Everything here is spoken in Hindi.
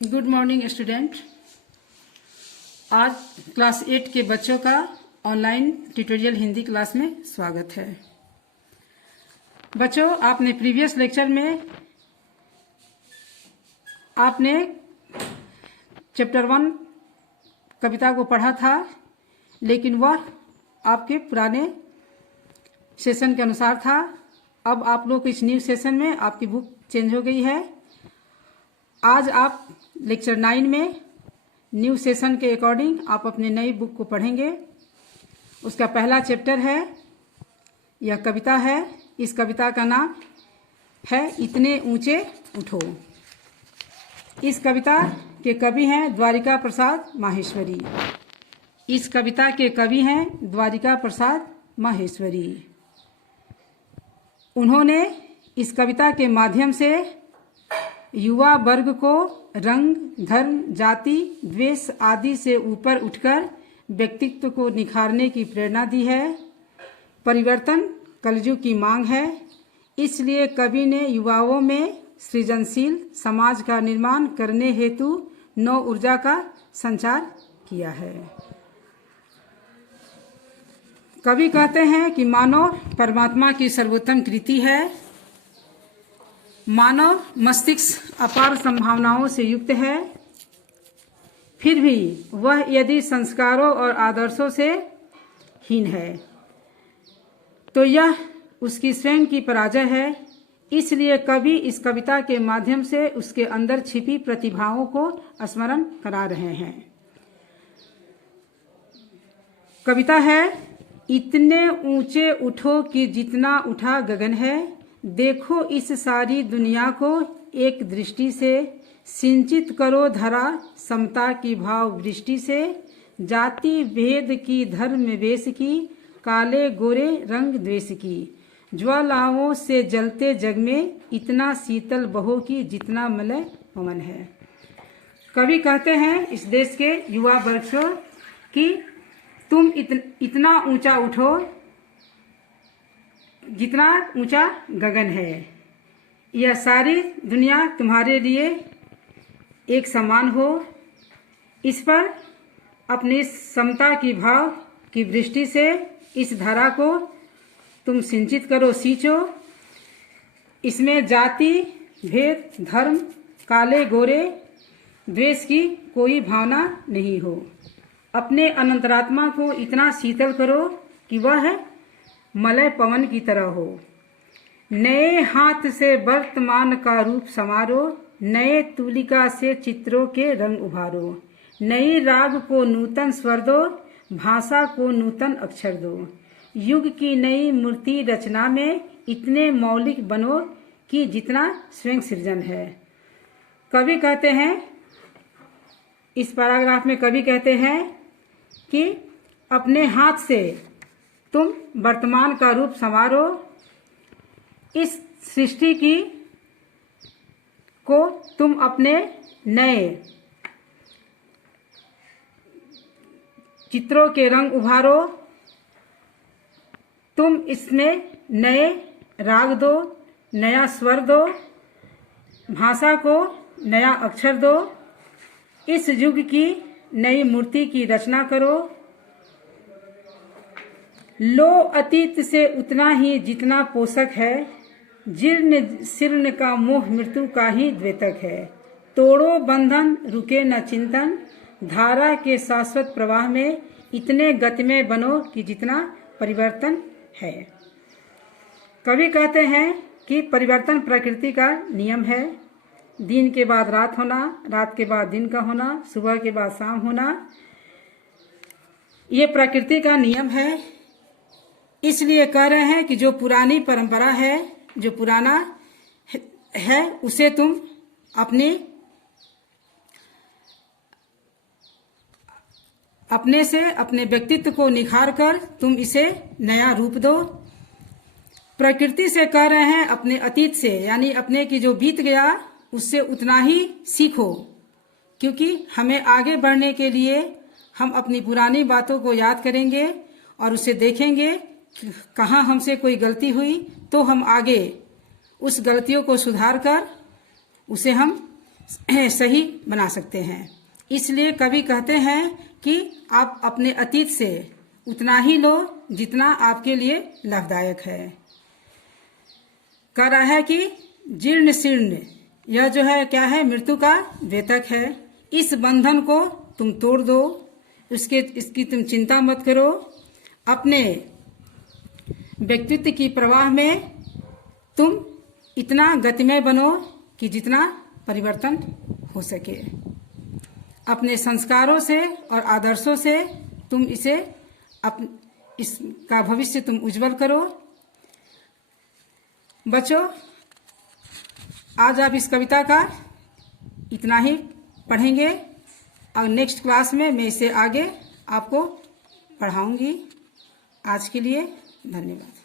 Good morning student. आज क्लास 8 के बच्चों का ऑनलाइन ट्यूटोरियल हिंदी क्लास में स्वागत है। बच्चों, आपने प्रीवियस लेक्चर में आपने चैप्टर 1 कविता को पढ़ा था, लेकिन वह आपके पुराने सेशन के अनुसार था। अब आप लोग इस न्यू सेशन में आपकी बुक चेंज हो गई है। आज आप लेक्चर 9 में न्यू सेशन के अकॉर्डिंग आप अपने नई बुक को पढ़ेंगे। उसका पहला चैप्टर है, यह कविता है। इस कविता का नाम है इतने ऊंचे उठो। इस कविता के कवि हैं द्वारिका प्रसाद माहेश्वरी। इस कविता के कवि हैं द्वारिका प्रसाद माहेश्वरी। उन्होंने इस कविता के माध्यम से युवा वर्ग को रंग, धर्म, जाति, द्वेष आदि से ऊपर उठकर व्यक्तित्व को निखारने की प्रेरणा दी है। परिवर्तन कलयुग की मांग है, इसलिए कवि ने युवाओं में सृजनशील समाज का निर्माण करने हेतु नव ऊर्जा का संचार किया है। कवि कहते हैं कि मानव परमात्मा की सर्वोत्तम कृति है। मानव मस्तिष्क अपार संभावनाओं से युक्त है, फिर भी वह यदि संस्कारों और आदर्शों से हीन है तो यह उसकी स्वयं की पराजय है। इसलिए कवि इस कविता के माध्यम से उसके अंदर छिपी प्रतिभाओं को स्मरण करा रहे हैं। कविता है, इतने ऊंचे उठो कि जितना उठा गगन है। देखो इस सारी दुनिया को एक दृष्टि से। सिंचित करो धरा समता की भाव वृष्टि से। जाति भेद की, धर्म वेश की, काले गोरे रंग द्वेष की। ज्वालाओं से जलते जग में इतना शीतल बहो की जितना मलय पवन है। कवि कहते हैं इस देश के युवा वर्ग से कि तुम इतना ऊंचा उठो जितना ऊंचा गगन है। यह सारी दुनिया तुम्हारे लिए एक समान हो। इस पर अपनी समता की भाव की दृष्टि से इस धारा को तुम सिंचित करो, सींचो। इसमें जाति भेद, धर्म, काले गोरे, द्वेष की कोई भावना नहीं हो। अपने अनंतरात्मा को इतना शीतल करो कि वह मलय पवन की तरह हो। नए हाथ से वर्तमान का रूप संवारो। नए तुलिका से चित्रों के रंग उभारो। नई राग को नूतन स्वर दो, भाषा को नूतन अक्षर दो। युग की नई मूर्ति रचना में इतने मौलिक बनो कि जितना स्वयं सृजन है। कवि कहते हैं, इस पैराग्राफ में कवि कहते हैं कि अपने हाथ से तुम वर्तमान का रूप संवारो। इस सृष्टि की को तुम अपने नए चित्रों के रंग उभारो। तुम इसमें नए राग दो, नया स्वर दो, भाषा को नया अक्षर दो। इस युग की नई मूर्ति की रचना करो। लो अतीत से उतना ही जितना पोषक है। जीर्ण शीर्ण का मोह मृत्यु का ही द्वेतक है। तोड़ो बंधन रुके न चिंतन। धारा के शाश्वत प्रवाह में इतने गतिमय बनो कि जितना परिवर्तन है। कवि कहते हैं कि परिवर्तन प्रकृति का नियम है। दिन के बाद रात होना, रात के बाद दिन का होना, सुबह के बाद शाम होना, ये प्रकृति का नियम है। इसलिए कह रहे हैं कि जो पुरानी परंपरा है, जो पुराना है, उसे तुम अपने से अपने व्यक्तित्व को निखार कर तुम इसे नया रूप दो। प्रकृति से कह रहे हैं अपने अतीत से, यानी अपने की जो बीत गया उससे उतना ही सीखो, क्योंकि हमें आगे बढ़ने के लिए हम अपनी पुरानी बातों को याद करेंगे और उसे देखेंगे कहाँ हमसे कोई गलती हुई, तो हम आगे उस गलतियों को सुधार कर उसे हम सही बना सकते हैं। इसलिए कवि कहते हैं कि आप अपने अतीत से उतना ही लो जितना आपके लिए लाभदायक है। कह रहा है कि जीर्ण शीर्ण, यह जो है क्या है, मृत्यु का वेतक है। इस बंधन को तुम तोड़ दो, इसकी तुम चिंता मत करो। अपने व्यक्तित्व की प्रवाह में तुम इतना गतिमय बनो कि जितना परिवर्तन हो सके। अपने संस्कारों से और आदर्शों से तुम इसका भविष्य तुम उज्जवल करो। बच्चों, आज आप इस कविता का इतना ही पढ़ेंगे और नेक्स्ट क्लास में मैं इसे आगे आपको पढ़ाऊंगी। आज के लिए धन्यवाद।